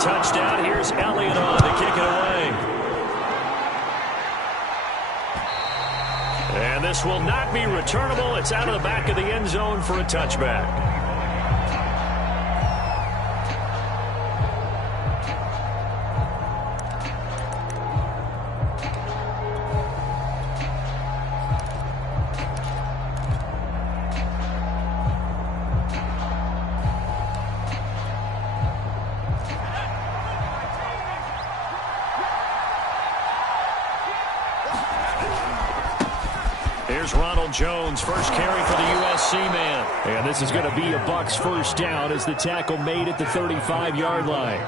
touchdown. Here's Elliott on to kick it away. And this will not be returnable. It's out of the back of the end zone for a touchback. Here's Ronald Jones, first carry for the USC man. And this is going to be a Bucs first down as the tackle made at the 35-yard line.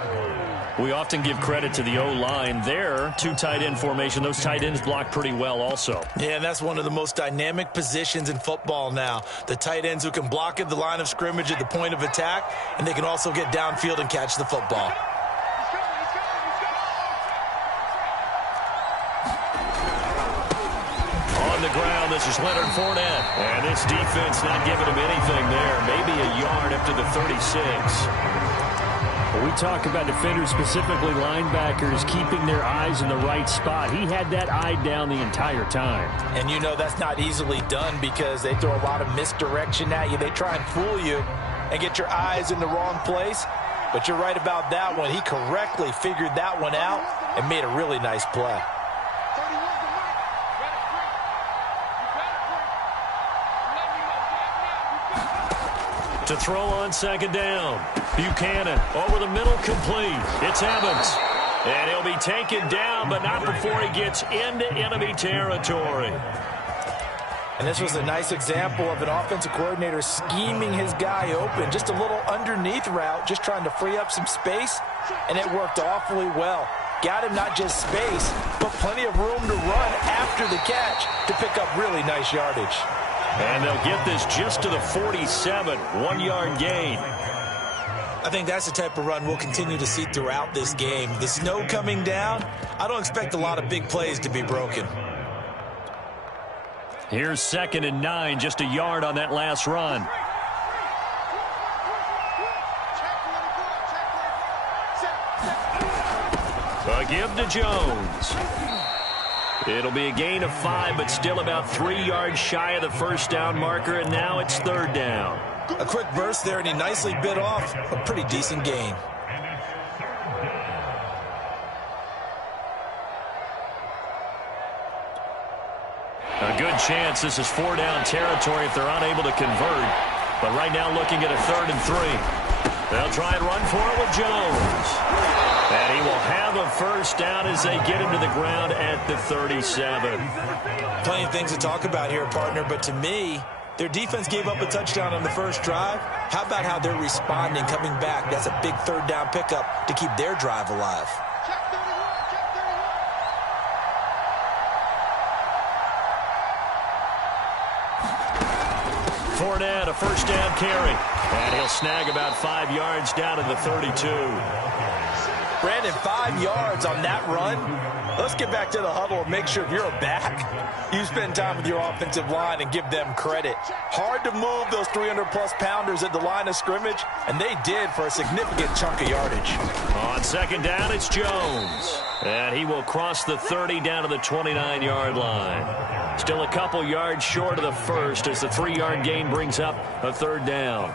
We often give credit to the O-line there. Two tight end formation. Those tight ends block pretty well also. Yeah, and that's one of the most dynamic positions in football now. The tight ends who can block at the line of scrimmage at the point of attack, and they can also get downfield and catch the football. This is Leonard Fournette. And this defense not giving him anything there. Maybe a yard up to the 36. We talk about defenders, specifically linebackers, keeping their eyes in the right spot. He had that eye down the entire time. And you know that's not easily done because they throw a lot of misdirection at you. They try and fool you and get your eyes in the wrong place. But you're right about that one. He correctly figured that one out and made a really nice play. To throw on second down. Buchanan over the middle, complete. It's Evans. And he'll be taken down, but not before he gets into enemy territory. And this was a nice example of an offensive coordinator scheming his guy open. Just a little underneath route, just trying to free up some space, and it worked awfully well. Got him not just space, but plenty of room to run after the catch to pick up really nice yardage. And they'll get this just to the 47, 1-yard gain. I think that's the type of run we'll continue to see throughout this game. The snow coming down, I don't expect a lot of big plays to be broken. Here's 2nd and 9, just a yard on that last run. A give to Jones. It'll be a gain of 5, but still about 3 yards shy of the first down marker, and now it's 3rd down. A quick burst there, and he nicely bit off a pretty decent gain. A good chance this is 4-down territory if they're unable to convert. But right now looking at a 3rd and 3. They'll try and run for it with Jones. And he will have a first down as they get him to the ground at the 37. Plenty of things to talk about here, partner, but to me, their defense gave up a touchdown on the first drive. How about how they're responding, coming back? That's a big 3rd down pickup to keep their drive alive. Fournette, a first down carry. And he'll snag about 5 yards down to the 32. Brandon, 5 yards on that run. Let's get back to the huddle and make sure if you're a back, you spend time with your offensive line and give them credit. Hard to move those 300-plus pounders at the line of scrimmage, and they did for a significant chunk of yardage. On 2nd down, it's Jones. And he will cross the 30 down to the 29-yard line. Still a couple yards short of the first as the 3-yard gain brings up a 3rd down.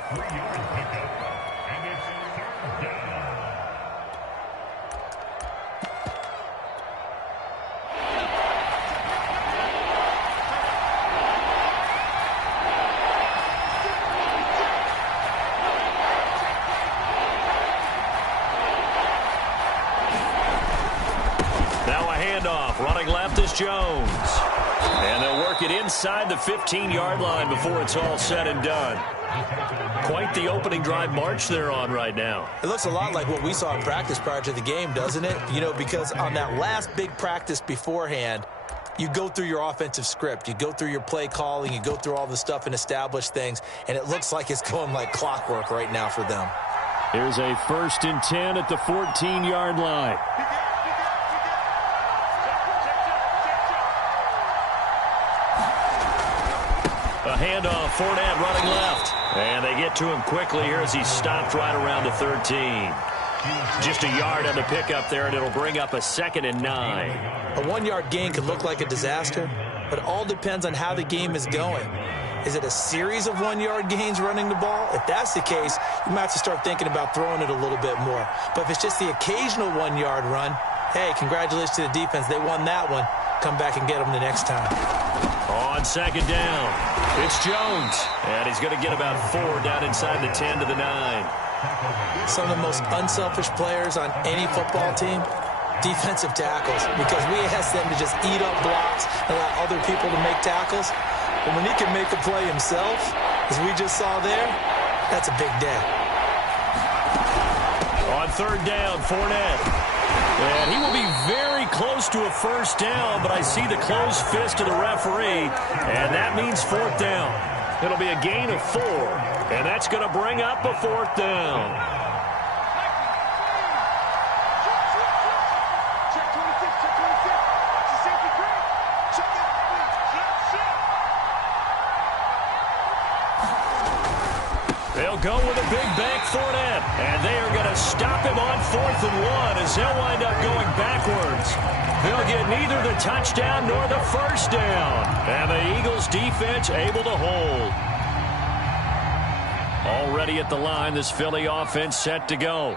Running left is Jones. And they'll work it inside the 15-yard line before it's all said and done. Quite the opening drive march they're on right now. It looks a lot like what we saw in practice prior to the game, doesn't it? You know, because on that last big practice beforehand, you go through your offensive script. You go through your play calling. You go through all the stuff and establish things. And it looks like it's going like clockwork right now for them. Here's a 1st and 10 at the 14-yard line. A handoff, Fournette running left. And they get to him quickly here as he stopped right around the 13. Just a yard on the pickup there, and it'll bring up a 2nd and 9. A 1-yard gain could look like a disaster, but it all depends on how the game is going. Is it a series of 1-yard gains running the ball? If that's the case, you might have to start thinking about throwing it a little bit more. But if it's just the occasional 1-yard run, hey, congratulations to the defense. They won that one. Come back and get them the next time. On 2nd down, it's Jones. And he's going to get about 4 down inside the 10 to the 9. Some of the most unselfish players on any football team, defensive tackles, because we ask them to just eat up blocks and allow other people to make tackles. But when he can make a play himself, as we just saw there, that's a big day. On 3rd down, Fournette. And he will be very close to a 1st down, but I see the closed fist of the referee, and that means 4th down. It'll be a gain of 4, and that's going to bring up a 4th down. They'll go with a big bank Fournette, and they are going to stop him on 4th and 1 as they'll wind up going backwards. They'll get neither the touchdown nor the 1st down, and the Eagles defense able to hold. Already at the line, this Philly offense set to go.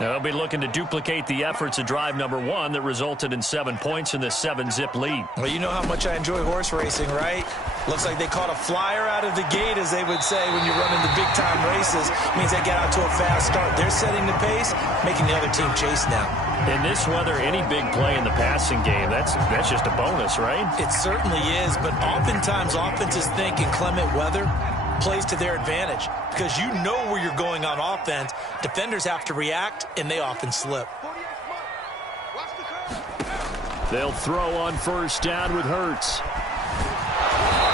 They'll be looking to duplicate the efforts of drive number 1 that resulted in 7 points in the 7-zip lead. Well, you know how much I enjoy horse racing, right? Looks like they caught a flyer out of the gate, as they would say when you're running the big-time races. Means they get out to a fast start. They're setting the pace, making the other team chase now. In this weather, any big play in the passing game, that's just a bonus, right? It certainly is, but oftentimes offenses think in clement weather plays to their advantage because you know where you're going on offense. Defenders have to react, and they often slip. They'll throw on 1st down with Hurts.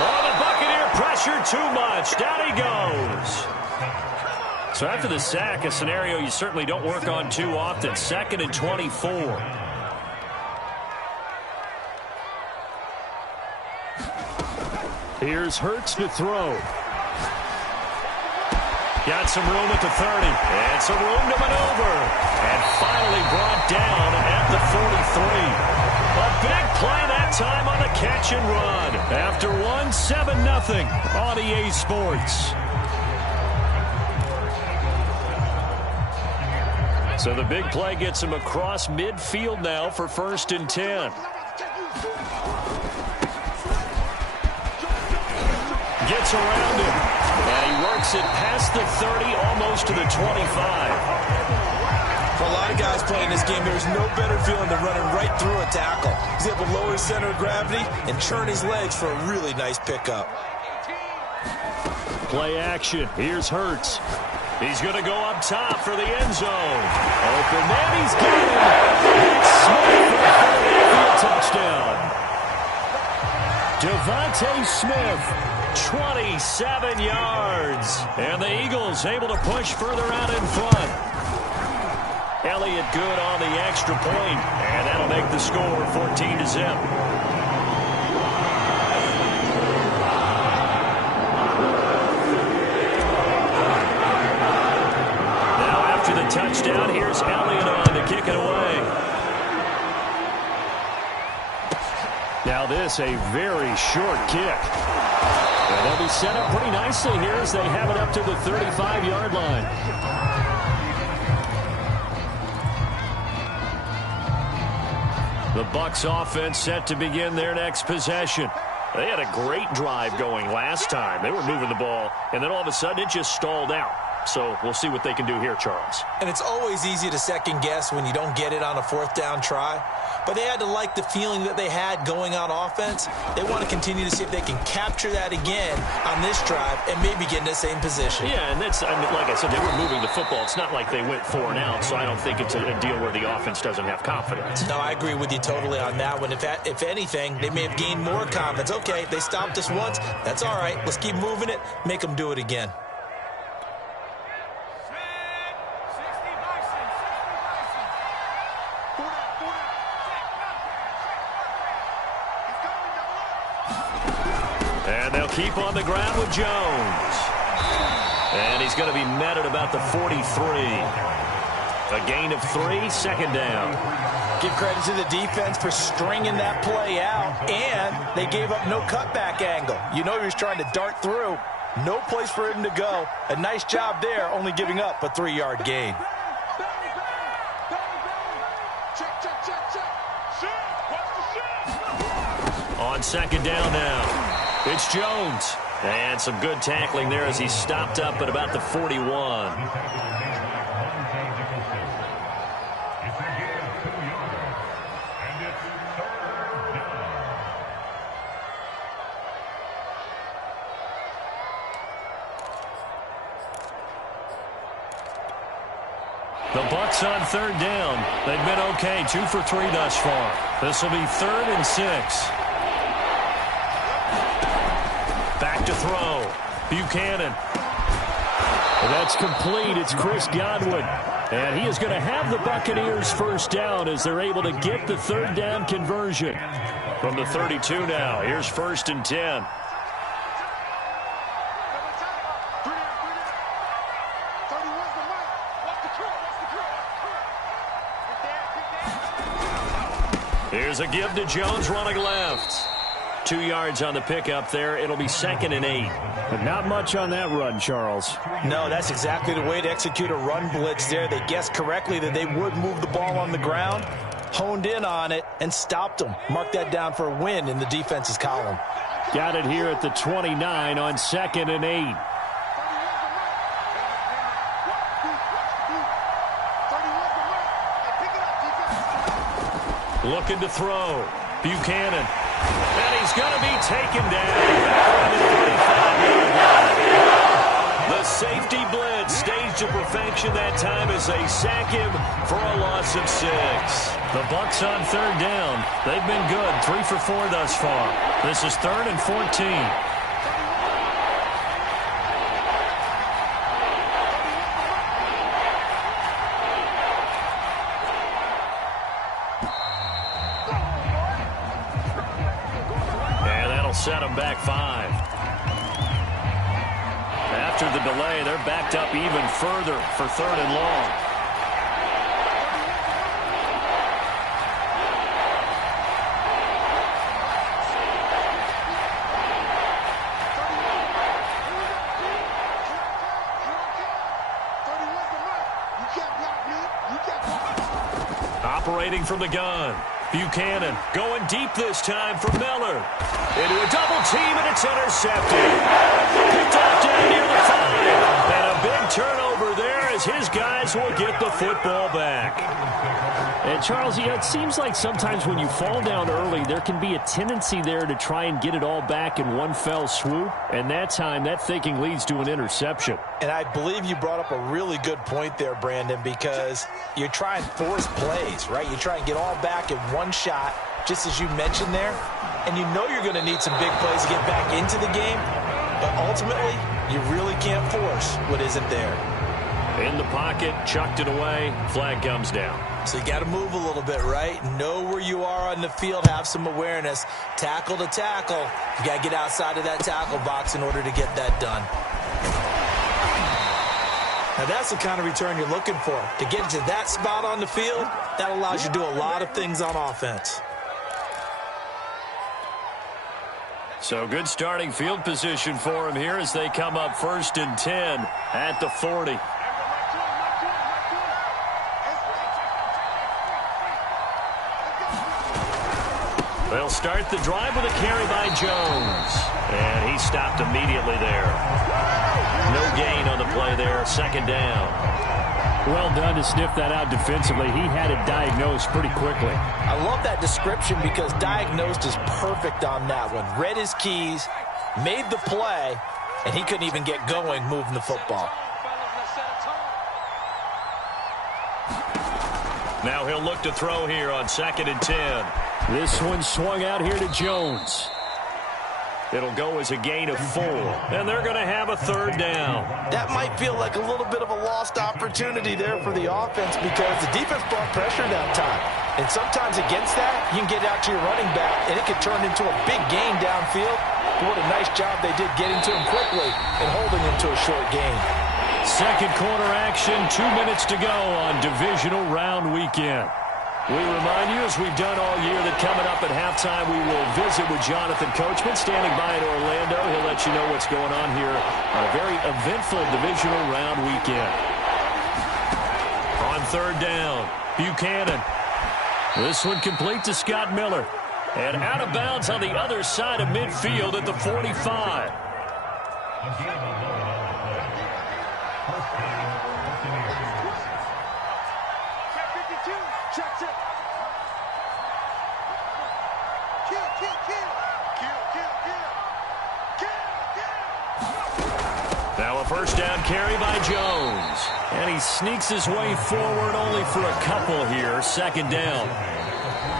Oh, the Buccaneer pressure too much. Down he goes. So after the sack, a scenario you certainly don't work on too often. 2nd and 24. Here's Hurts to throw. Got some room at the 30. And some room to maneuver. And finally brought down at the 43. A big play that time on the catch and run. After 7-0 on EA Sports. So the big play gets him across midfield now for 1st and 10. Gets around him. And he works it past the 30, almost to the 25. For a lot of guys playing this game, there's no better feeling than running right through a tackle. He's able to lower his center of gravity and churn his legs for a really nice pickup. Play action. Here's Hurts. He's going to go up top for the end zone. Open man, he's got him. It's Smith for a Philadelphia touchdown. Devontae Smith, 27 yards. And the Eagles able to push further out in front. Elliott good on the extra point, and that'll make the score 14-0. Now after the touchdown, here's Elliott on to kick it away. Now this a very short kick. And they'll be set up pretty nicely here as they have it up to the 35-yard line. The Bucs offense set to begin their next possession. They had a great drive going last time. They were moving the ball, and then all of a sudden it just stalled out. So we'll see what they can do here, Charles. And it's always easy to second guess when you don't get it on a 4th down try. But they had to like the feeling that they had going on offense. They want to continue to see if they can capture that again on this drive and maybe get in the same position. Yeah, and that's, I mean, like I said, they were moving the football. It's not like they went 4 and out, so I don't think it's a deal where the offense doesn't have confidence. No, I agree with you totally on that one. If anything, they may have gained more confidence. Okay, they stopped us once. That's all right. Let's keep moving it. Make them do it again. And they'll keep on the ground with Jones. And he's going to be met at about the 43. A gain of 3, second down. Give credit to the defense for stringing that play out, and they gave up no cutback angle. You know he was trying to dart through. No place for him to go. A nice job there, only giving up a 3-yard gain. On second down now, it's Jones. And some good tackling there as he stopped up at about the 41. The Bucs on third down. They've been okay, 2 for 3 thus far. This will be 3rd and 6. Back to throw. Buchanan. That's complete. It's Chris Godwin. And he is going to have the Buccaneers first down as they're able to get the 3rd down conversion. From the 32 now, here's 1st and 10. Here's a give to Jones running left. 2 yards on the pickup there. It'll be 2nd and 8. But not much on that run, Charles. No, that's exactly the way to execute a run blitz there. They guessed correctly that they would move the ball on the ground, honed in on it, and stopped them. Mark that down for a win in the defense's column. Got it here at the 29 on 2nd and 8. Looking to throw. Buchanan. And he's going to be taken down. Back on the 35-yard line. The safety blitz staged to perfection that time as they sack him for a loss of 6. The Bucs on third down. They've been good. 3 for 4 thus far. This is 3rd and 14. Set them back 5. After the delay, they're backed up even further for 3rd and long. Operating from the gun. Buchanan going deep this time for Miller. Into a double team, and it's intercepted. Picked off down near the 5. And a big turnover there as his guys will get the football back. And, Charles, you know, it seems like sometimes when you fall down early, there can be a tendency there to try and get it all back in one fell swoop. And that time, that thinking leads to an interception. And I believe you brought up a really good point there, Brandon, because you're trying to force plays, right? You try and get all back in one shot, just as you mentioned there. And you know you're going to need some big plays to get back into the game. But ultimately, you really can't force what isn't there. In the pocket, chucked it away, flag comes down. So you got to move a little bit, right? Know where you are on the field, have some awareness. Tackle to tackle. You got to get outside of that tackle box in order to get that done. Now that's the kind of return you're looking for. To get to that spot on the field, that allows you to do a lot of things on offense. So good starting field position for him here as they come up 1st and 10 at the 40. They'll start the drive with a carry by Jones. And he stopped immediately there. No gain on the play there. 2nd down. Well done to sniff that out defensively. He had it diagnosed pretty quickly. I love that description because diagnosed is perfect on that one. Read his keys, made the play, and he couldn't even get going moving the football. Now he'll look to throw here on 2nd and 10. This one swung out here to Jones. It'll go as a gain of 4, and they're going to have a 3rd down. That might feel like a little bit of a lost opportunity there for the offense because the defense brought pressure that time. And sometimes against that, you can get out to your running back, and it can turn into a big gain downfield. But what a nice job they did getting to him quickly and holding him to a short gain. Second quarter action, 2 minutes to go on divisional round weekend. We remind you, as we've done all year, that coming up at halftime, we will visit with Jonathan Coachman standing by in Orlando. He'll let you know what's going on here on a very eventful divisional round weekend. On third down, Buchanan. This one complete to Scott Miller. And out of bounds on the other side of midfield at the 45. Now a first down carry by Jones. And he sneaks his way forward only for a couple here. Second down.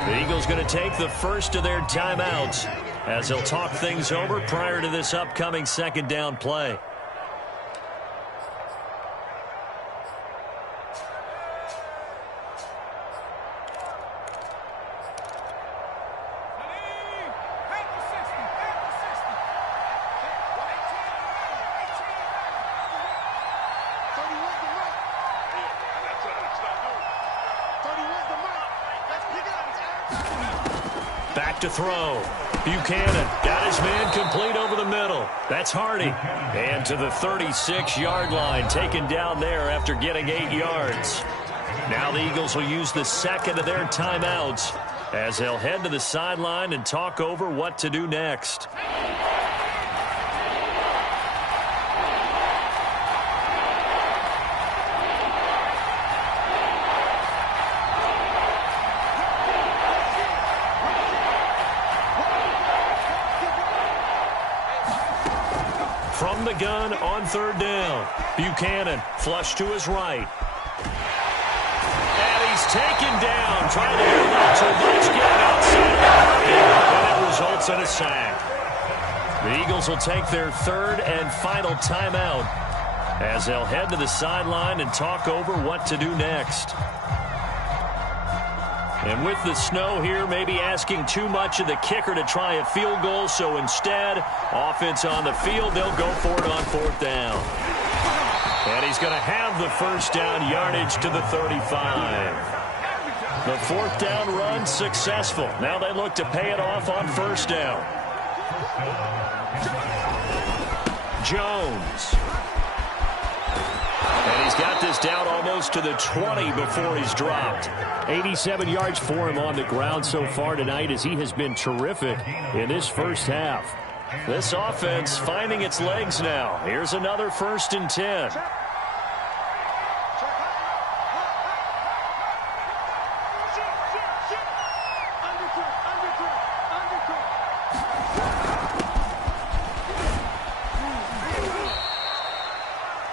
The Eagles going to take the first of their timeouts as they'll talk things over prior to this upcoming second down play. Back to throw. Buchanan got his man complete over the middle. That's Hardy. And to the 36-yard line, taken down there after getting 8 yards. Now the Eagles will use the second of their timeouts as they'll head to the sideline and talk over what to do next. From the gun on third down. Buchanan flush to his right. And he's taken down. Trying to do that too much. Getting outside of the pocket. And it results in a sack. The Eagles will take their third and final timeout as they'll head to the sideline and talk over what to do next. And with the snow here, maybe asking too much of the kicker to try a field goal. So instead, offense on the field, they'll go for it on fourth down. And he's going to have the first down yardage to the 35. The fourth down run successful. Now they look to pay it off on first down. Jones. And he's got this down almost to the 20 before he's dropped. 87 yards for him on the ground so far tonight as he has been terrific in this first half. This offense finding its legs now. Here's another 1st and 10.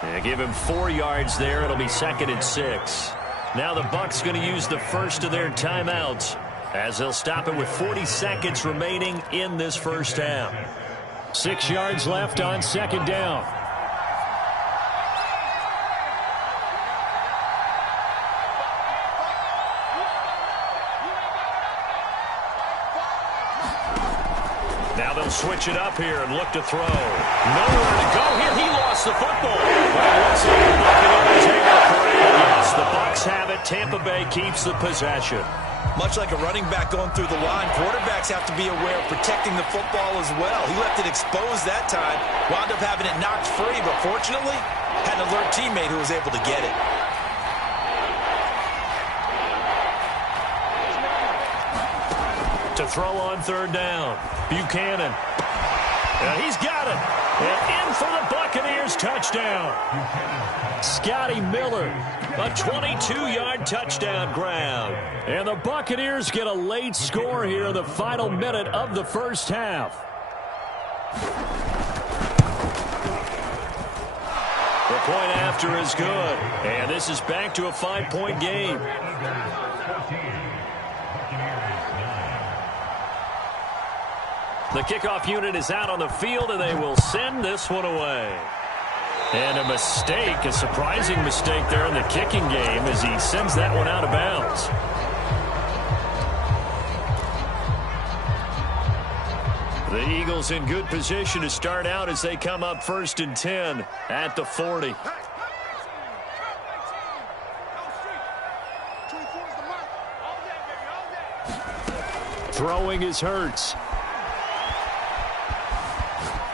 They give him 4 yards there. It'll be 2nd and 6. Now the Bucs going to use the first of their timeouts as they'll stop it with 40 seconds remaining in this first half. 6 yards left on second down. Now they'll switch it up here and look to throw. Nowhere to go here. He lost the football. But it looks like the Buccaneers take the parade. Yes, the Bucs have it. Tampa Bay keeps the possession. Much like a running back going through the line, quarterbacks have to be aware of protecting the football as well. He left it exposed that time, wound up having it knocked free, but fortunately, had an alert teammate who was able to get it. To throw on third down, Buchanan. And he's got it. And in for the Buccaneers touchdown. Scotty Miller, a 22-yard touchdown grab. And the Buccaneers get a late score here in the final minute of the first half. The point after is good. And this is back to a 5-point game. The kickoff unit is out on the field, and they will send this one away. And a mistake, a surprising mistake there in the kicking game as he sends that one out of bounds. The Eagles in good position to start out as they come up 1st and 10 at the 40. Throwing is Hurts.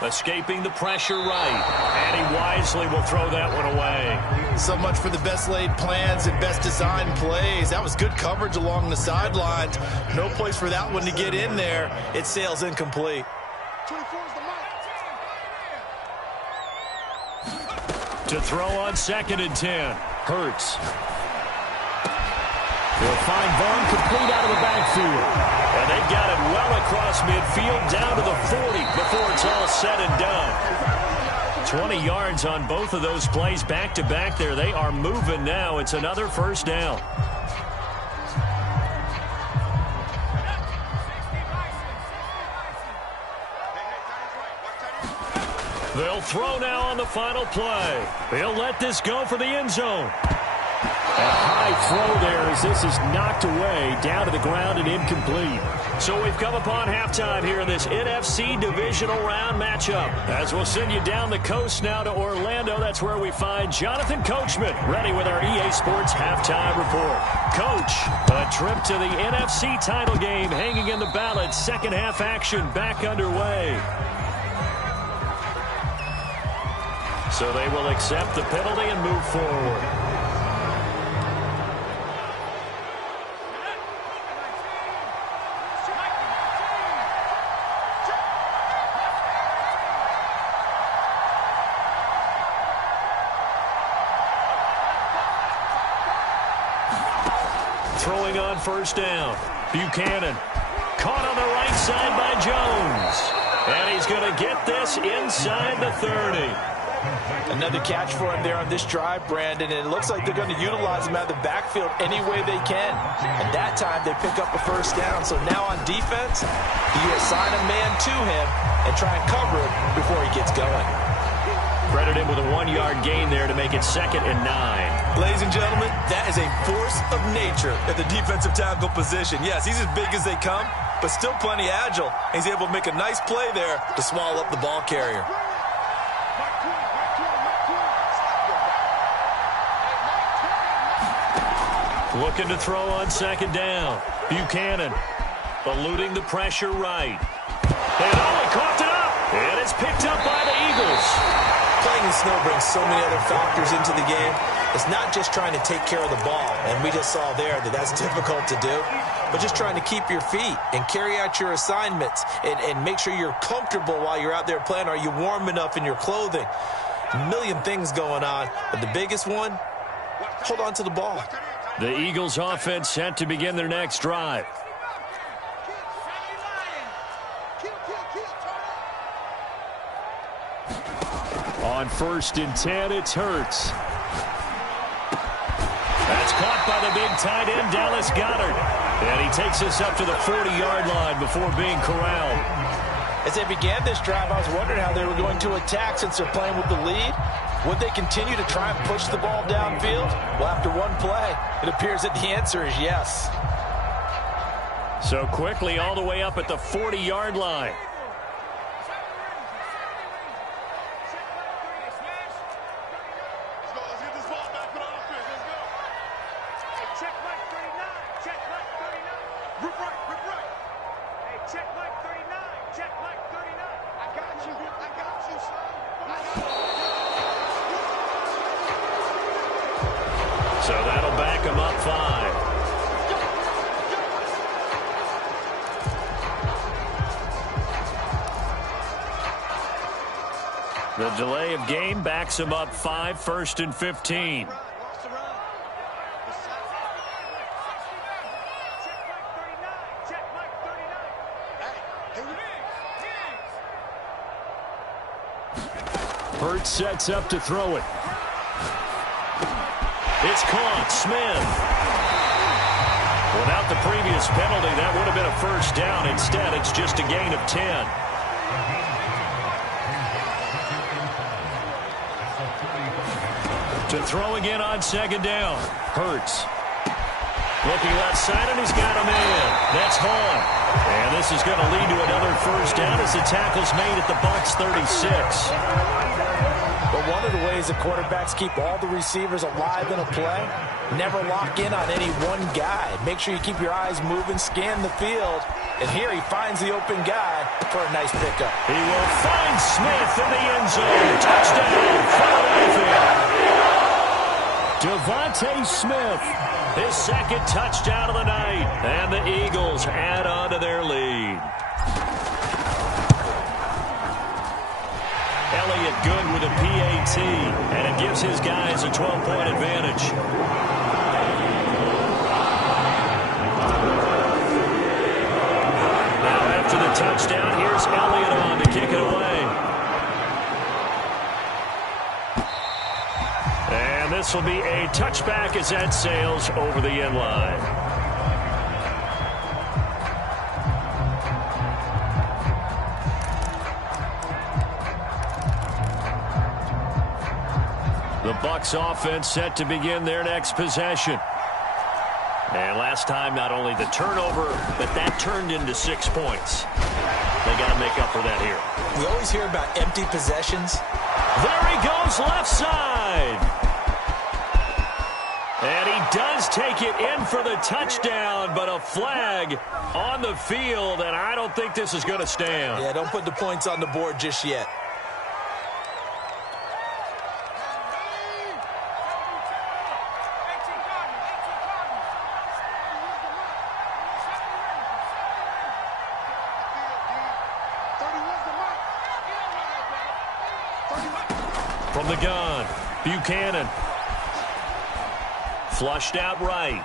Escaping the pressure right. And he wisely will throw that one away. So much for the best laid plans and best designed plays. That was good coverage along the sidelines. No place for that one to get in there. It sails incomplete. To throw on 2nd and 10. Hurts. He'll find Vaughn complete out of the backfield. And they got it well across midfield down to the 40 before it's all said and done. 20 yards on both of those plays back-to-back there. They are moving now. It's another first down. They'll throw now on the final play. They'll let this go for the end zone. A high throw there as this is knocked away down to the ground and incomplete. So we've come upon halftime here in this NFC divisional round matchup. As we'll send you down the coast now to Orlando, that's where we find Jonathan Coachman ready with our EA Sports halftime report. Coach, a trip to the NFC title game hanging in the balance. Second half action back underway. So they will accept the penalty and move forward. Throwing on first down. Buchanan caught on the right side by Jones. And he's going to get this inside the 30. Another catch for him there on this drive, Brandon, and it looks like they're going to utilize him out of the backfield any way they can. And that time they pick up a first down. So now on defense, you assign a man to him and try and cover him before he gets going. Credit him with a 1-yard gain there to make it 2nd and 9. Ladies and gentlemen, that is a force of nature at the defensive tackle position. Yes, he's as big as they come, but still plenty agile. He's able to make a nice play there to swallow up the ball carrier. Looking to throw on 2nd down. Buchanan eluding the pressure right. And he coughed it up. And it's picked up by the Eagles. Playing in snow brings so many other factors into the game. It's not just trying to take care of the ball, and we just saw there that that's difficult to do, but just trying to keep your feet and carry out your assignments and make sure you're comfortable while you're out there playing. Are you warm enough in your clothing? A million things going on, but the biggest one, hold on to the ball. The Eagles offense set to begin their next drive. On 1st and 10, it's Hurts. That's caught by the big tight end, Dallas Goedert. And he takes us up to the 40-yard line before being corralled. As they began this drive, I was wondering how they were going to attack since they're playing with the lead. Would they continue to try and push the ball downfield? Well, after one play, it appears that the answer is yes. So quickly all the way up at the 40-yard line. So that'll back him up 5. The delay of game backs him up 5, 1st and 15. Hurts sets up to throw it. It's caught. Smith. Without the previous penalty, that would have been a first down. Instead, it's just a gain of 10. To throw again on 2nd down. Hurts. Looking left side, and he's got a man. That's Hall. And this is going to lead to another first down as the tackle's made at the Bucs 36. But one of the ways the quarterbacks keep all the receivers alive in a play, never lock in on any one guy. Make sure you keep your eyes moving, scan the field, And here he finds the open guy for a nice pickup. He will find Smith in the end zone. Touchdown, Philadelphia. Devontae Smith, his second touchdown of the night. And the Eagles add on to their lead. Elliott good with a PAT, and it gives his guys a 12-point advantage. Now after the touchdown, here's Elliott on to kick it away. And this will be a touchback as that sails over the end line. The Bucs offense set to begin their next possession. And last time, not only the turnover, but that turned into 6 points. They got to make up for that here. We always hear about empty possessions. There he goes, left side. And he does take it in for the touchdown, but a flag on the field, and I don't think this is going to stand. Yeah, don't put the points on the board just yet. From the gun, Buchanan. Flushed out right.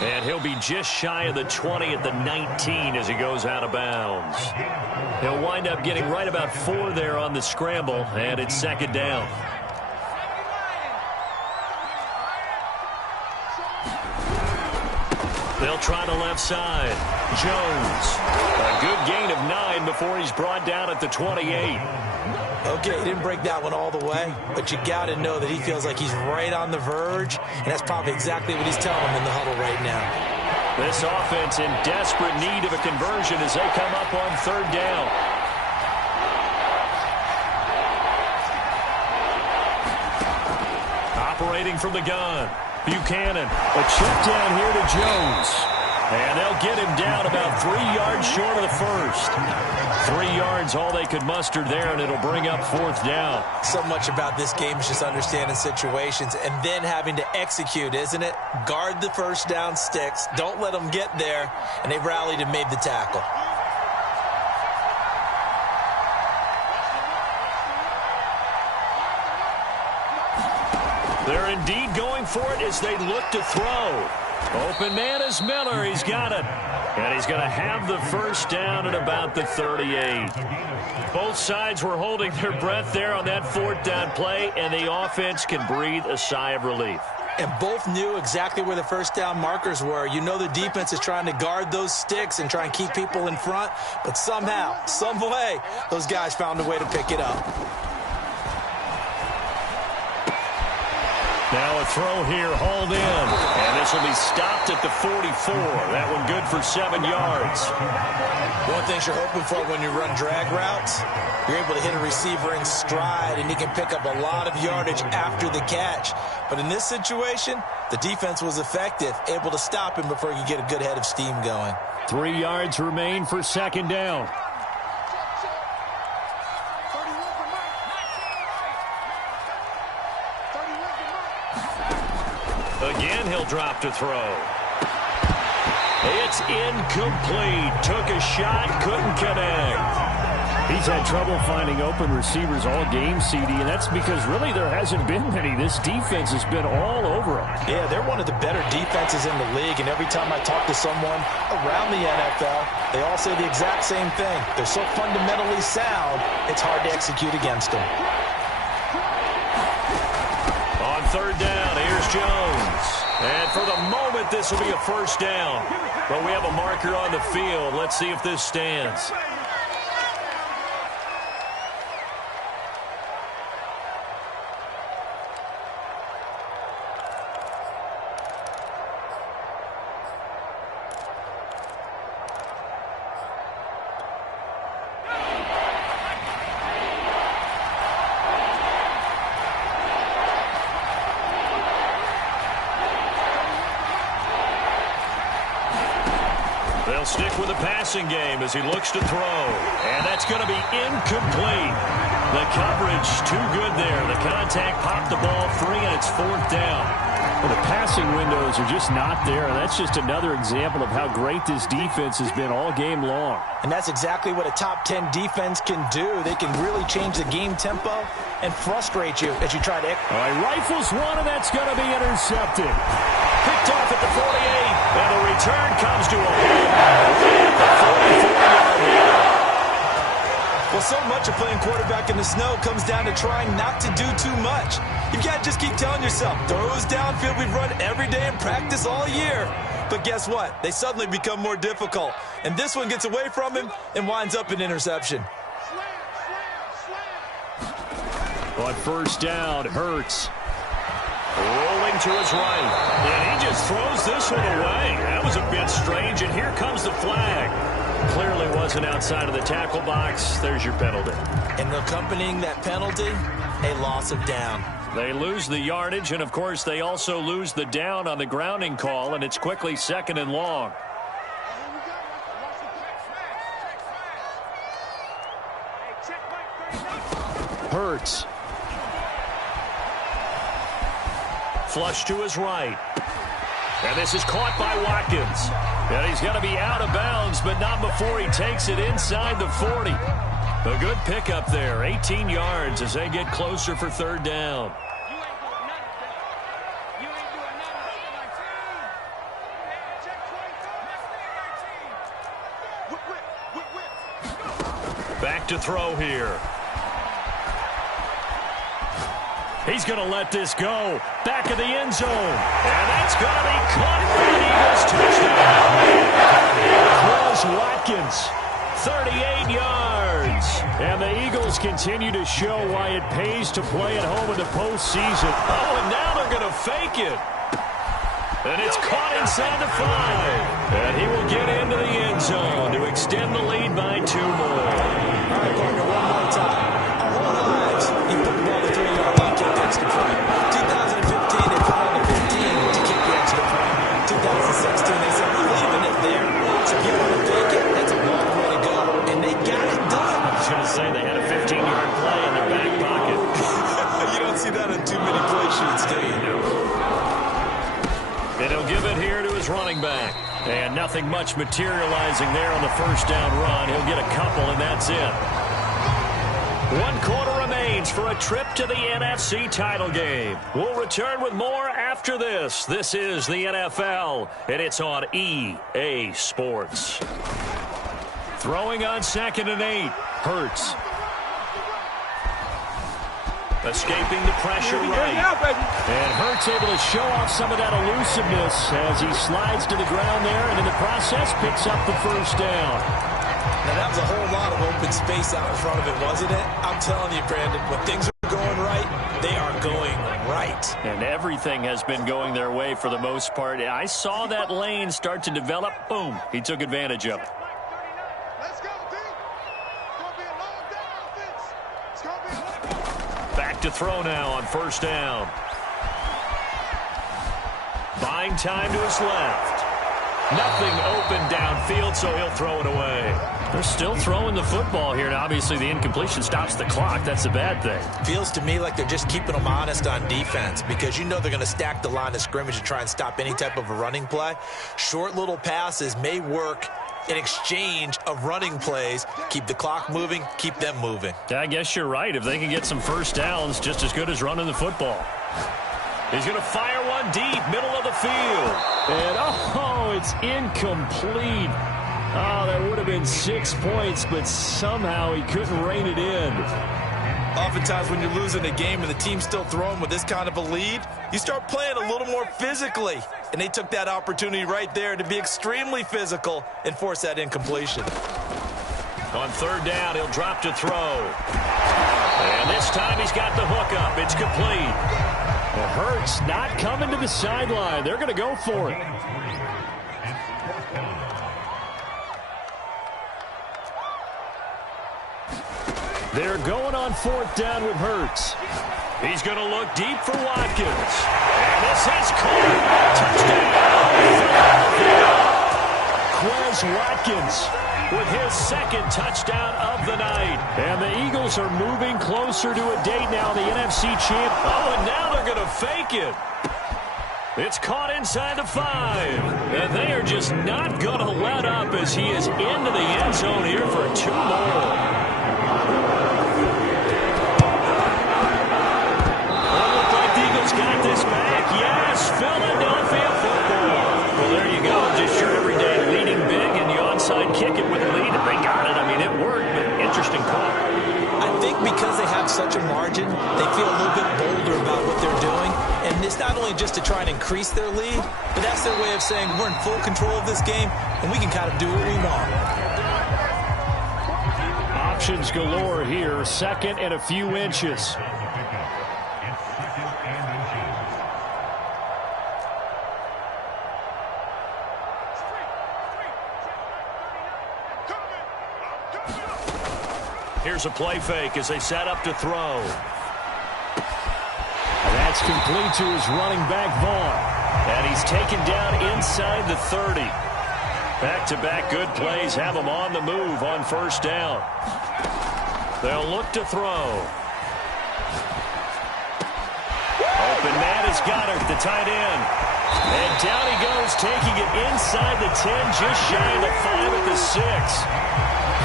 And he'll be just shy of the 20 at the 19 as he goes out of bounds. He'll wind up getting right about 4 there on the scramble, and it's second down. They'll try the left side. Jones. A good gain of 9 before he's brought down at the 28. Okay, he didn't break that one all the way, but you got to know that he feels like he's right on the verge, and that's probably exactly what he's telling him in the huddle right now. This offense in desperate need of a conversion as they come up on third down. Operating from the gun, Buchanan. A check down here to Jones. And they'll get him down about 3 yards short of the first. 3 yards, all they could muster there, and it'll bring up fourth down. So much about this game is just understanding situations and then having to execute, isn't it? Guard the first down sticks. Don't let them get there. And they rallied and made the tackle. They're indeed going for it as they look to throw. Open man is Miller. He's got it. And he's going to have the first down at about the 38. Both sides were holding their breath there on that fourth down play, and the offense can breathe a sigh of relief. And both knew exactly where the first down markers were. You know the defense is trying to guard those sticks and try and keep people in front, but somehow, some way, those guys found a way to pick it up. Now a throw here, hauled in. And this will be stopped at the 44. That one good for 7 yards. One thing you're hoping for when you run drag routes, you're able to hit a receiver in stride, and he can pick up a lot of yardage after the catch. But in this situation, the defense was effective, able to stop him before he could get a good head of steam going. 3 yards remain for second down. Again, he'll drop to throw. It's incomplete. Took a shot, couldn't connect. He's had trouble finding open receivers all game, CD, and that's because really there hasn't been many. This defense has been all over him. Yeah, they're one of the better defenses in the league, and every time I talk to someone around the NFL, they all say the exact same thing. They're so fundamentally sound, it's hard to execute against them. On third down, here's Jones. And for the moment, this will be a first down. But we have a marker on the field. Let's see if this stands. They'll stick with the passing game as he looks to throw. And that's going to be incomplete. The coverage too good there. The contact popped the ball free, and it's 4th down. Well, the passing windows are just not there, and that's just another example of how great this defense has been all game long. And that's exactly what a top 10 defense can do. They can really change the game tempo and frustrate you as you try to... All right, rifles one, and that's going to be intercepted. Picked off at the 48, and the return comes to a hold. The 44-yard line. Well, so much of playing quarterback in the snow comes down to trying not to do too much. You can't just keep telling yourself, throws downfield we've run every day in practice all year. But guess what? They suddenly become more difficult. And this one gets away from him and winds up an interception. On 1st down, Hurts. Rolling to his right. And he just throws this one away. That was a bit strange, and here comes the flag. Clearly wasn't outside of the tackle box. There's your penalty. And accompanying that penalty, a loss of down. They lose the yardage, and, of course, they also lose the down on the grounding call, and it's quickly 2nd and long. Hurts. Flush to his right. And this is caught by Watkins. And he's going to be out of bounds, but not before he takes it inside the 40. A good pickup there, 18 yards as they get closer for 3rd down. Back to throw here. He's going to let this go. Back of the end zone. And that's going to be caught for the Eagles touchdown. Close Watkins, 38 yards. And the Eagles continue to show why it pays to play at home in the postseason. Oh, and now they're going to fake it. And it's caught inside the 5. And he will get into the end zone to extend the lead by 2 more. All right, partner, one more time. Our whole lives, you put the ball to 3-yard line, kick the extra point. 2015, they put on the 15 to kick the extra point. 2016, they said, we're leaving it there. So if you want to fake it, that's a long way to go. And they got it done. I was going to say they had a 15-yard play in their back pocket. You don't see that on too many play sheets, do you? And he'll give it here to his running back. And nothing much materializing there on the 1st down run. He'll get a couple, and that's it. 1 quarter remains for a trip to the NFC title game. We'll return with more after this. This is the NFL, and it's on EA Sports. Throwing on 2nd and 8. Hurts. Escaping the pressure right. And Hurts able to show off some of that elusiveness as he slides to the ground there, and in the process picks up the 1st down. Now, that was a whole lot of open space out in front of it, wasn't it? I'm telling you, Brandon, when things are going right, they are going right. And everything has been going their way for the most part. I saw that lane start to develop. Boom. He took advantage of it. Back to throw now on 1st down. Buying time to his left. Nothing open downfield, so he'll throw it away. They're still throwing the football here, and obviously the incompletion stops the clock. That's a bad thing. Feels to me like they're just keeping them honest on defense because you know they're going to stack the line of scrimmage to try and stop any type of a running play. Short little passes may work in exchange of running plays. Keep the clock moving, keep them moving. Yeah, I guess you're right. If they can get some 1st downs, just as good as running the football. He's going to fire one deep, middle of the field. And, oh, it's incomplete. Oh, that would have been 6 points, but somehow he couldn't rein it in. Oftentimes when you're losing a game and the team's still throwing with this kind of a lead, you start playing a little more physically. And they took that opportunity right there to be extremely physical and force that incompletion. On 3rd down, he'll drop to throw. And this time he's got the hook up. It's complete. Well, Hurts not coming to the sideline. They're going to go for it. They're going on 4th down with Hurts. He's going to look deep for Watkins. And this is caught. Touchdown. Quez Watkins Watkins with his second touchdown of the night. And the Eagles are moving closer to a date now, the NFC champ. Oh, and now they're going to fake it. It's caught inside the 5. And they are just not going to let up as he is into the end zone here for 2 more. Got this back. Yes, Philadelphia football. Well, there you go. Just your everyday leading big and the onside kick it with a lead. And they got it. I mean, it worked, but interesting call. I think because they have such a margin, they feel a little bit bolder about what they're doing. And it's not only just to try and increase their lead, but that's their way of saying we're in full control of this game, and we can kind of do what we want. Options galore here. Second and a few inches. Here's a play fake as they set up to throw. And that's complete to his running back, Vaughn. And he's taken down inside the 30. Back-to-back good plays have him on the move on first down. They'll look to throw. Open man is Goddard, the tight end. And down he goes, taking it inside the 10, just shy of the 5 at the 6.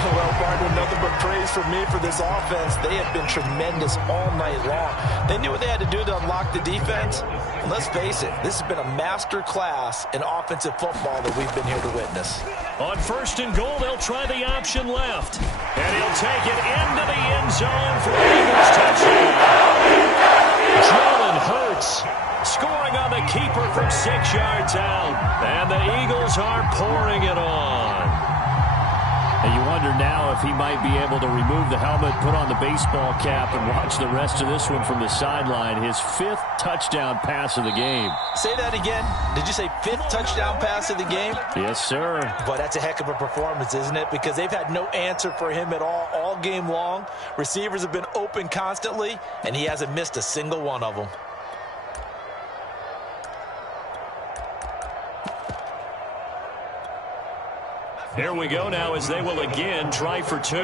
Well, partner, nothing but praise from me for this offense. They have been tremendous all night long. They knew what they had to do to unlock the defense. And let's face it, this has been a master class in offensive football that we've been here to witness. On first and goal, they'll try the option left. And he'll take it into the end zone for an Eagles touchdown. Jalen Hurts scoring on the keeper from 6 yards out. And the Eagles are pouring it on. And you wonder now if he might be able to remove the helmet, put on the baseball cap, and watch the rest of this one from the sideline. His 5th touchdown pass of the game. Say that again. Did you say 5th touchdown pass of the game? Yes, sir. But that's a heck of a performance, isn't it? Because they've had no answer for him at all game long. Receivers have been open constantly, and he hasn't missed a single one of them. Here we go now as they will again try for 2. And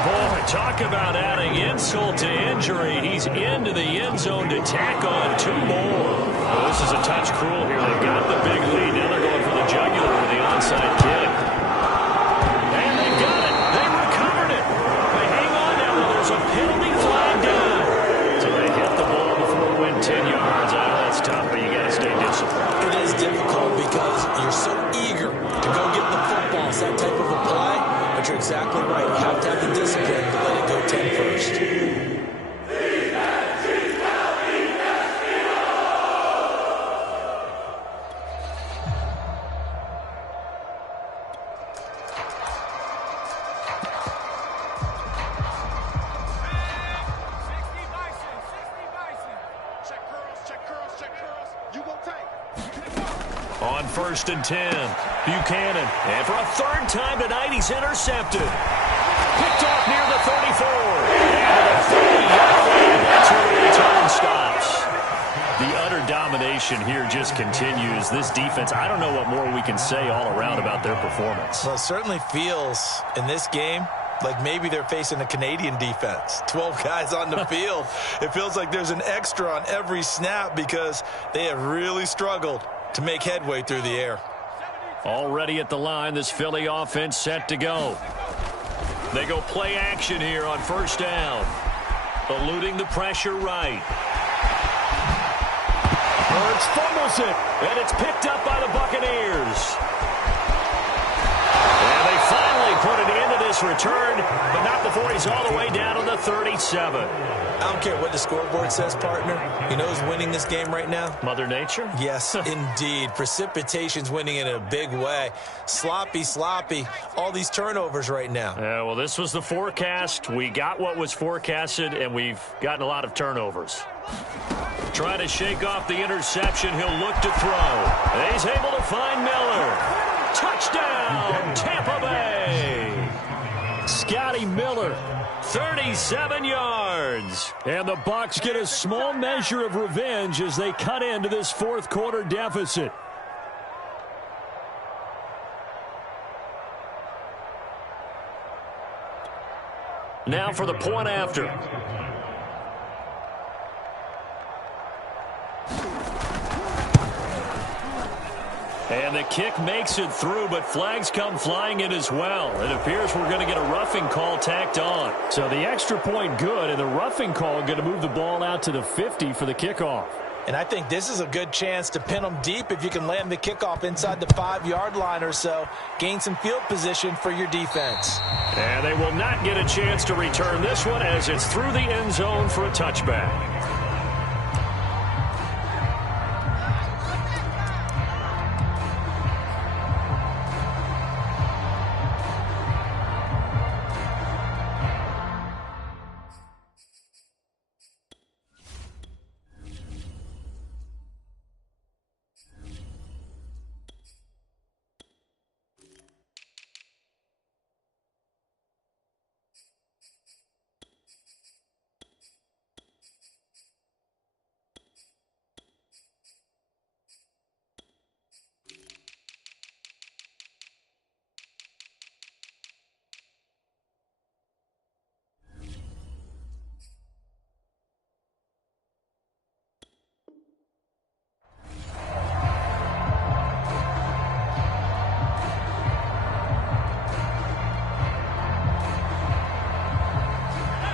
boy, talk about adding insult to injury. He's into the end zone to tack on 2 more. Well, this is a touch cruel here. They've got the big lead. Now they're going for the jugular with the onside kick. And they've got it. They recovered it. They hang on now. Well, there's a penalty flag down. So they hit the ball before it went 10 yards. I know that's tough, but you got to stay disciplined. It is difficult because you're so eager to go get the football. It's that type of a play, but you're exactly right. You have to have the discipline to let it go 10 first. On first and 10, Buchanan. And for a 3rd time tonight, he's intercepted. Picked off near the 34. And the 30-yard line. That's where the return stops. The utter domination here just continues. This defense, I don't know what more we can say all around about their performance. Well, it certainly feels in this game like maybe they're facing a Canadian defense. 12 guys on the field. It feels like there's an extra on every snap because they have really struggled to make headway through the air. Already at the line, this Philly offense set to go. They go play action here on first down. Eluding the pressure right. Hurts fumbles it, and it's picked up by the Buccaneers. And they finally put it into this return, but not before he's all the way down to the 37. I don't care what the scoreboard says, partner. You know who's winning this game right now? Mother Nature? Yes, indeed. Precipitation's winning in a big way. Sloppy. All these turnovers right now. Yeah, well, this was the forecast. We got what was forecasted, and we've gotten a lot of turnovers. Trying to shake off the interception. He'll look to throw. He's able to find Miller. Touchdown, Tampa Bay. Scotty Miller, 37 yards. And the Bucs get a small measure of revenge as they cut into this fourth quarter deficit. Now for the point after. And the kick makes it through, but flags come flying in as well. It appears we're going to get a roughing call tacked on. So the extra point good, and the roughing call going to move the ball out to the 50 for the kickoff. And I think this is a good chance to pin them deep if you can land the kickoff inside the 5-yard line or so. Gain some field position for your defense. And they will not get a chance to return this one as it's through the end zone for a touchback.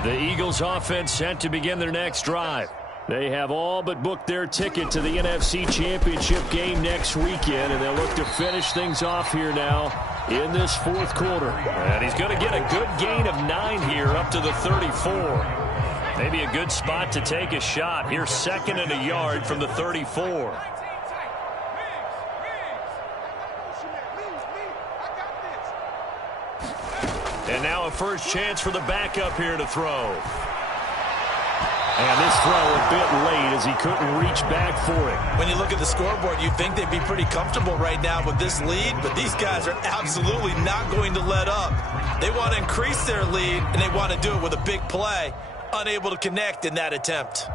The Eagles offense set to begin their next drive. They have all but booked their ticket to the NFC Championship game next weekend, and they'll look to finish things off here now in this fourth quarter. And he's going to get a good gain of 9 here up to the 34. Maybe a good spot to take a shot. Here's 2nd and a yard from the 34. And now a first chance for the backup here to throw. And this throw a bit late as he couldn't reach back for it. When you look at the scoreboard, you'd think they'd be pretty comfortable right now with this lead, but these guys are absolutely not going to let up. They want to increase their lead, and they want to do it with a big play. Unable to connect in that attempt.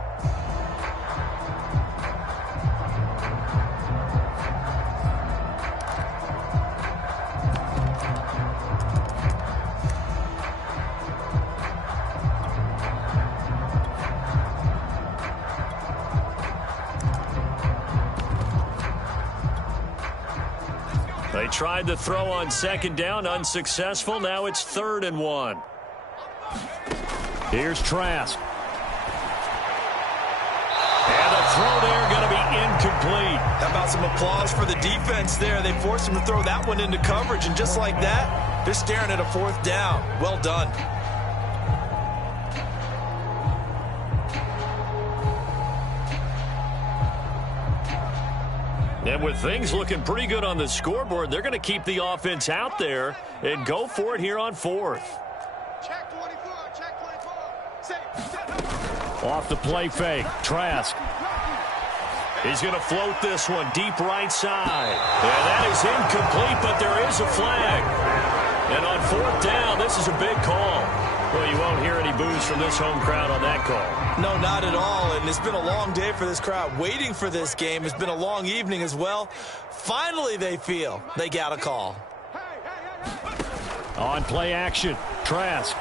They tried the throw on 2nd down, unsuccessful. Now it's 3rd and 1. Here's Trask. And the throw there going to be incomplete. How about some applause for the defense there? They forced him to throw that one into coverage, and just like that, they're staring at a 4th down. Well done. And with things looking pretty good on the scoreboard, they're going to keep the offense out there and go for it here on 4th. Check 24, check 24. Off the play fake, Trask. He's going to float this one deep right side. And that is incomplete, but there is a flag. And on 4th down, this is a big call. Well, you won't hear any boos from this home crowd on that call. No, not at all. And it's been a long day for this crowd waiting for this game. It's been a long evening as well. Finally, they feel they got a call. On play action, Trask.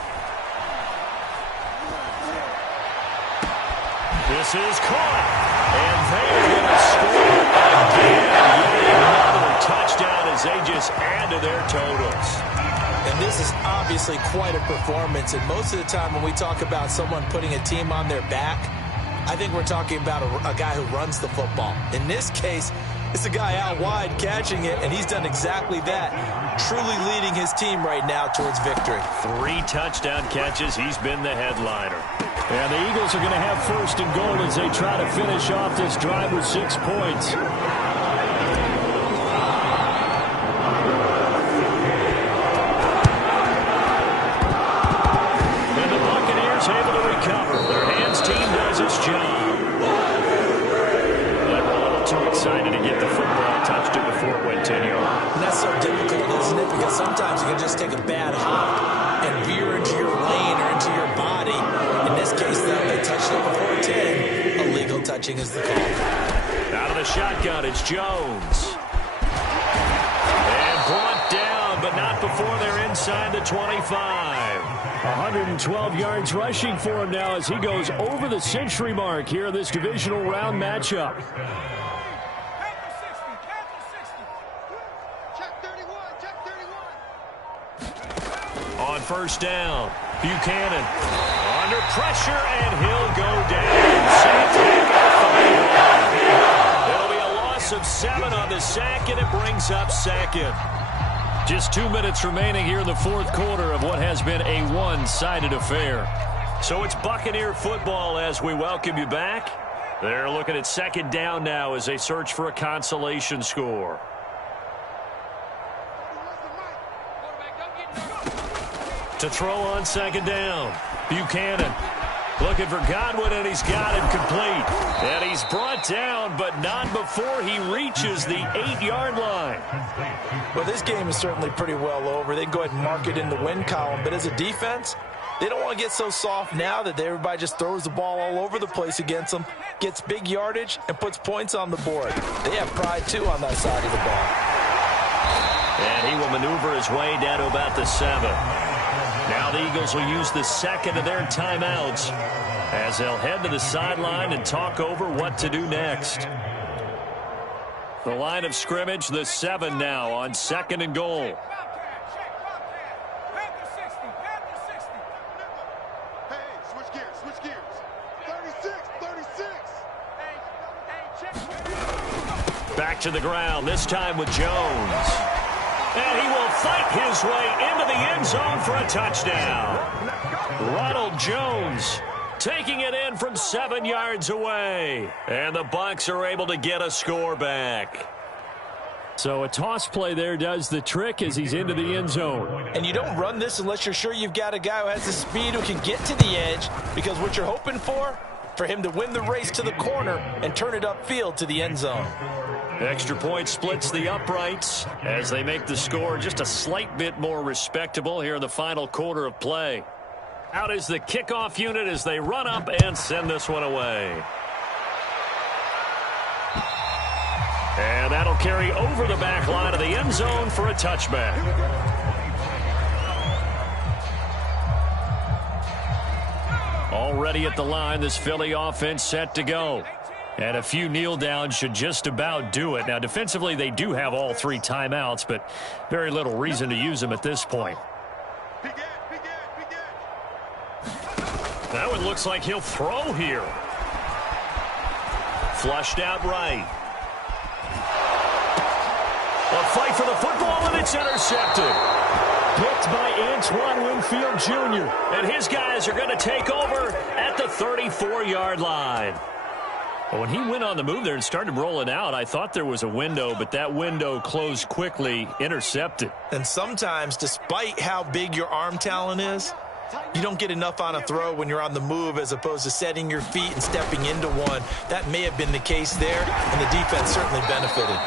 This is caught. And they're going to score again. Another touchdown as they just add to their totals. And this is obviously quite a performance. And most of the time when we talk about someone putting a team on their back, I think we're talking about a guy who runs the football. In this case, it's a guy out wide catching it, and he's done exactly that, truly leading his team right now towards victory. 3 touchdown catches. He's been the headliner. And the Eagles are going to have 1st and goal as they try to finish off this drive with 6 points. Able to recover. Their hands team does its job. They were a little too excited to get the football, touched it before it went 10 yards. And that's so difficult, isn't it? Because sometimes you can just take a bad hop and veer into your lane or into your this case, though, they touched it before 10. Illegal touching is the call. Out of the shotgun, it's Jones. And brought down, but not before they're inside the 25. 112 yards rushing for him now as he goes over the century mark here in this divisional round matchup. On first down, Buchanan under pressure, and he'll go down. It'll be a loss of 7 on the sack, and it brings up second. Just 2 minutes remaining here in the fourth quarter of what has been a one-sided affair. So it's Buccaneer football as we welcome you back. They're looking at second down now as they search for a consolation score. To throw on second down, Buchanan looking for Godwin, and he's got him complete. And he's brought down, but not before he reaches the 8-yard line. Well, this game is certainly pretty well over. They can go ahead and mark it in the win column. But as a defense, they don't want to get so soft now that everybody just throws the ball all over the place against them, gets big yardage, and puts points on the board. They have pride, too, on that side of the ball. And he will maneuver his way down to about the 7. Now the Eagles will use the second of their timeouts as they'll head to the sideline and talk over what to do next. The line of scrimmage, the 7 now on second and goal. Hey, switch gears. 36. Back to the ground, this time with Jones. And he will fight his way into the end zone for a touchdown. Ronald Jones taking it in from 7 yards away. And the Bucs are able to get a score back. So a toss play there does the trick as he's into the end zone. And you don't run this unless you're sure you've got a guy who has the speed who can get to the edge, because what you're hoping for him to win the race to the corner and turn it upfield to the end zone. Extra point splits the uprights as they make the score just a slight bit more respectable here in the final quarter of play. Out is the kickoff unit as they run up and send this one away. And that'll carry over the back line of the end zone for a touchback. Already at the line, this Philly offense set to go. And a few kneel downs should just about do it. Now, defensively, they do have all 3 timeouts, but very little reason to use them at this point. That one looks like he'll throw here. Flushed out right. A fight for the football, and it's intercepted. Picked by Antoine Winfield Jr. And his guys are going to take over at the 34-yard line. Well, when he went on the move there and started rolling out, I thought there was a window, but that window closed quickly, intercepted. And sometimes, despite how big your arm talent is, you don't get enough on a throw when you're on the move as opposed to setting your feet and stepping into one. That may have been the case there, and the defense certainly benefited.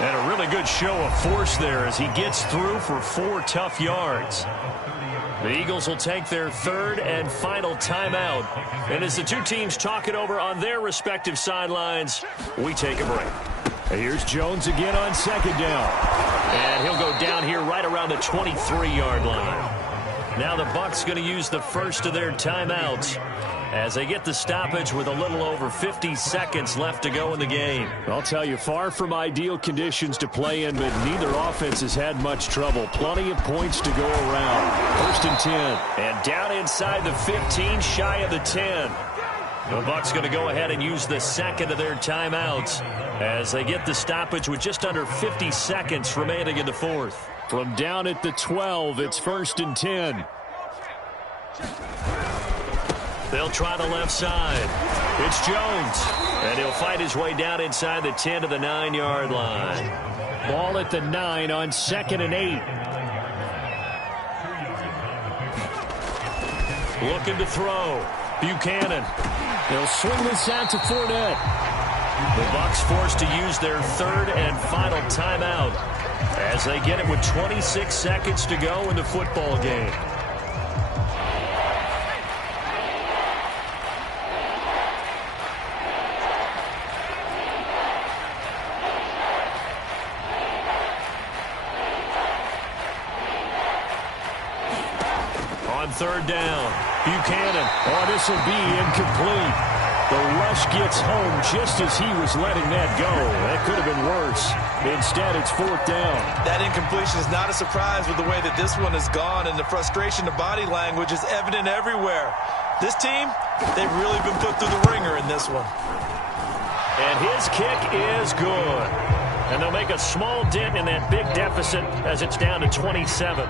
And a really good show of force there as he gets through for 4 tough yards. The Eagles will take their 3rd and final timeout. And as the two teams talk it over on their respective sidelines, we take a break. Here's Jones again on second down. And he'll go down here right around the 23-yard line. Now the Bucs going to use the first of their timeouts as they get the stoppage with a little over 50 seconds left to go in the game. I'll tell you, far from ideal conditions to play in, but neither offense has had much trouble. Plenty of points to go around. 1st and 10. And down inside the 15, shy of the 10. The Bucs going to go ahead and use the second of their timeouts as they get the stoppage with just under 50 seconds remaining in the fourth. From down at the 12, it's 1st and 10. They'll try the left side. It's Jones. And he'll fight his way down inside the 10 to the 9-yard line. Ball at the 9 on 2nd and 8. Looking to throw. Buchanan. They'll swing this out to Fournette. The Bucs forced to use their 3rd and final timeout as they get it with 26 seconds to go in the football game. third down. Buchanan. Oh, this will be incomplete. The rush gets home just as he was letting that go. That could have been worse. Instead, it's fourth down. That incompletion is not a surprise with the way that this one has gone, and the frustration of body language is evident everywhere. This team, they've really been put through the ringer in this one. And his kick is good. And they'll make a small dent in that big deficit as it's down to 27.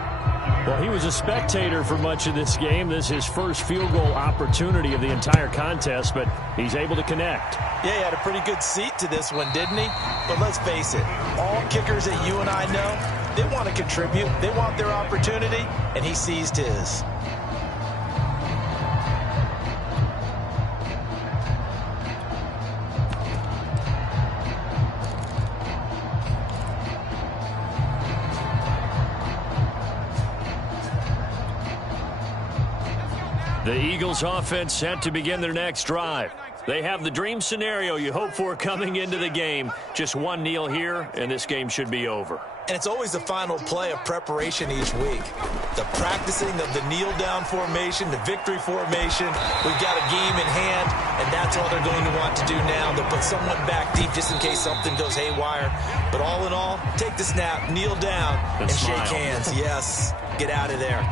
Well, he was a spectator for much of this game. This is his first field goal opportunity of the entire contest, but he's able to connect. Yeah, he had a pretty good seat to this one, didn't he? But let's face it, all kickers that you and I know, they want to contribute. They want their opportunity, and he seized his. The Eagles offense set to begin their next drive. They have the dream scenario you hope for coming into the game. Just one kneel here, and this game should be over. And it's always the final play of preparation each week. The practicing of the kneel-down formation, the victory formation. We've got a game in hand, and that's all they're going to want to do now. They'll put someone back deep just in case something goes haywire. But all in all, take the snap, kneel down, and shake hands. Yes, get out of there.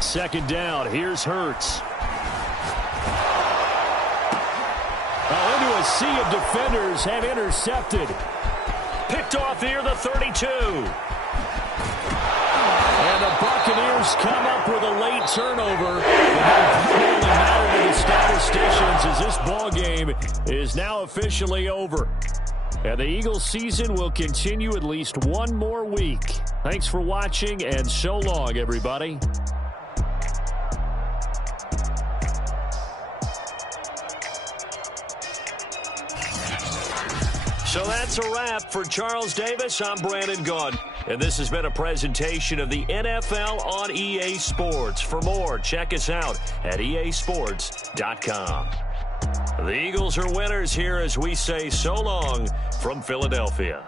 Second down. Here's Hurts. Into a sea of defenders and intercepted. Picked off here, the 32. And the Buccaneers come up with a late turnover. It really mattered to the statisticians as this ball game is now officially over. And the Eagles season will continue at least one more week. Thanks for watching, and so long, everybody. So that's a wrap. For Charles Davis, I'm Brandon Gaudin. And this has been a presentation of the NFL on EA Sports. For more, check us out at easports.com. The Eagles are winners here as we say so long from Philadelphia.